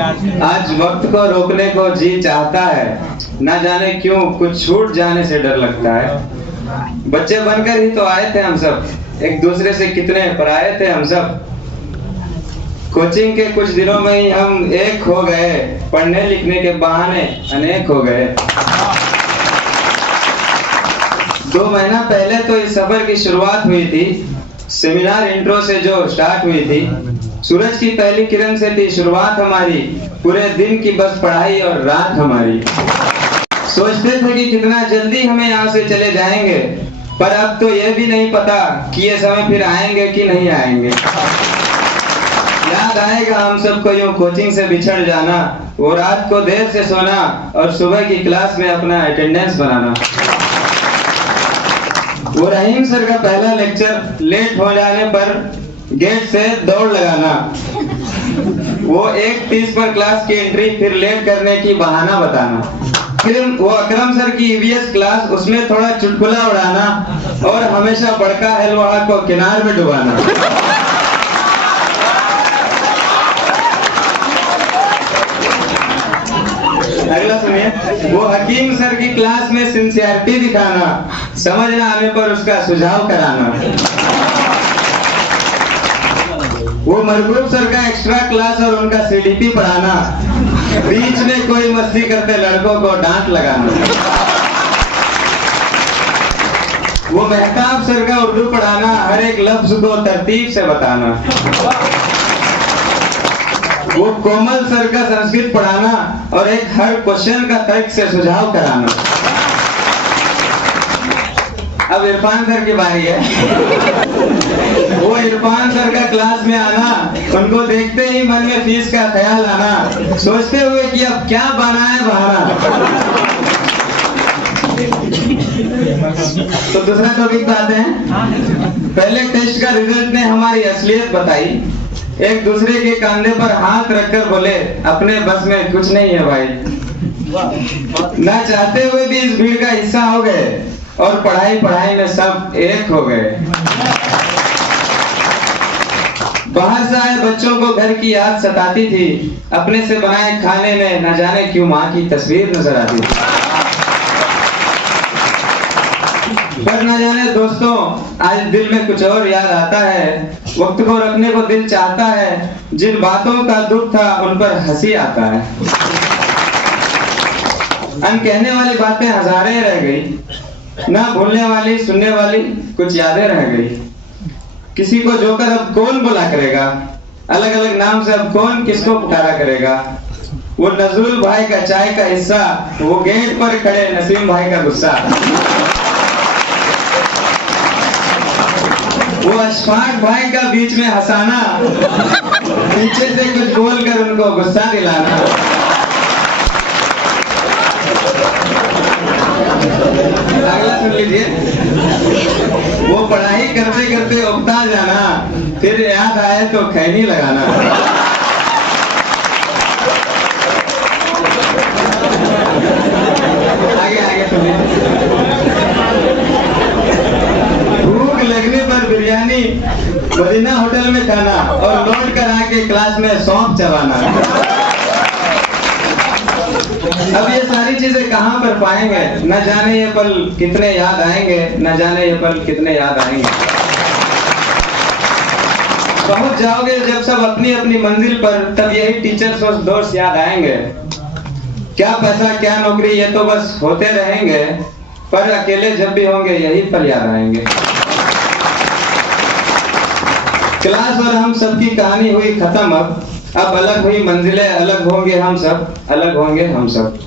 आज वक्त को रोकने को जी चाहता है, ना जाने क्यों कुछ छूट जाने से डर लगता है। बच्चे बनकर ही तो आए थे हम सब, एक दूसरे से कितने पराए थे हम सब। कोचिंग के कुछ दिनों में ही हम एक हो गए, पढ़ने लिखने के बहाने अनेक हो गए। 2 महीना पहले तो इस सफर की शुरुआत हुई थी, सेमिनार इंट्रो से जो स्टार्ट हुई थी। सूरज की पहली किरण से थी शुरुआत हमारी, पूरे दिन की बस पढ़ाई और रात हमारी। सोचते थे कि कितना जल्दी हमें यहाँ से चले जाएंगे, पर अब तो यह भी नहीं पता कि ये समय फिर आएंगे कि नहीं आएंगे। याद आएगा हम सबको यूं कोचिंग से बिछड़ जाना, वो रात को देर से सोना और सुबह की क्लास में अपना अटेंडेंस बनाना। वो रहीम सर का पहला लेक्चर लेट हो जाने पर गेट से दौड़ लगाना। वो 1:30 पर क्लास की एंट्री फिर लेट करने की बहाना बताना। फिर वो अकरम सर की ईवीएस क्लास, उसमें थोड़ा चुटकुला उड़ाना और हमेशा बड़का हलवा को किनार में डुबाना। अगला सुनिए। वो हकीम सर की क्लास में सिंसियरिटी दिखाना, समझ न आने पर उसका सुझाव कराना। वो महबूब सर का एक्स्ट्रा क्लास और उनका सीडीपी पढ़ाना, बीच में कोई मस्ती करते लड़कों को डांट लगाना। वो मेहताब सर का उर्दू पढ़ाना, हर एक लफ्ज को तरतीब से बताना। वो कोमल सर का संस्कृत पढ़ाना और एक हर क्वेश्चन का तर्क से सुझाव कराना। अब इरफान सर की बारी है। वो इरफान सर का क्लास में आना, उनको देखते ही मन में फीस का ख्याल आना, सोचते हुए कि अब क्या बनाए बहाना। तो दूसरा टॉपिक पे आते हैं। पहले टेस्ट का रिजल्ट ने हमारी असलियत बताई। एक दूसरे के कंधे पर हाथ रखकर बोले, अपने बस में कुछ नहीं है भाई। ना चाहते हुए भी इस भीड़ का हिस्सा हो गए और पढ़ाई में सब एक हो गए। बाहर से आए बच्चों को घर की याद सताती थी, अपने से बनाए खाने में न जाने क्यों माँ की तस्वीर नजर आती थी। पर न जाने दोस्तों, आज दिल में कुछ और याद आता है। वक्त को रखने को दिल चाहता है, जिन बातों का दुख था उन पर हंसी आता है। अनकहने वाली बातें हजारें रह गई, ना भूलने वाली सुनने वाली कुछ यादें रह गई। किसी को जोकर अब कौन बुला करेगा, अलग अलग नाम से अब कौन किसको पुकारा करेगा। वो नजरुल भाई का चाय का हिस्सा, वो गेट पर खड़े नसीम भाई का गुस्सा। वो अशफाक भाई का बीच में हंसाना, पीछे से कुछ बोलकर उनको गुस्सा दिलाना। अगला सुन लीजिए। वो पढ़ाई करते करते उकता जाना, फिर याद आए तो खैनी लगाना। आगे सुन लीजिए। भूख लगने पर बिरयानी मदीना होटल में खाना और लौट कर आके क्लास में सौंफ चबाना। अब ये सारी चीजें कहाँ पर पाएंगे, न जाने ये पल कितने याद आएंगे, न जाने ये पल कितने याद आएंगे। पहुंच जाओगे जब सब अपनी अपनी मंजिल पर, तब यही टीचर्स और दोस्त याद आएंगे। क्या पैसा क्या नौकरी, ये तो बस होते रहेंगे, पर अकेले जब भी होंगे यही पल याद आएंगे। क्लास और हम सबकी कहानी हुई खत्म। अब अलग हुई मंजिलें, अलग होंगे हम सब, अलग होंगे हम सब।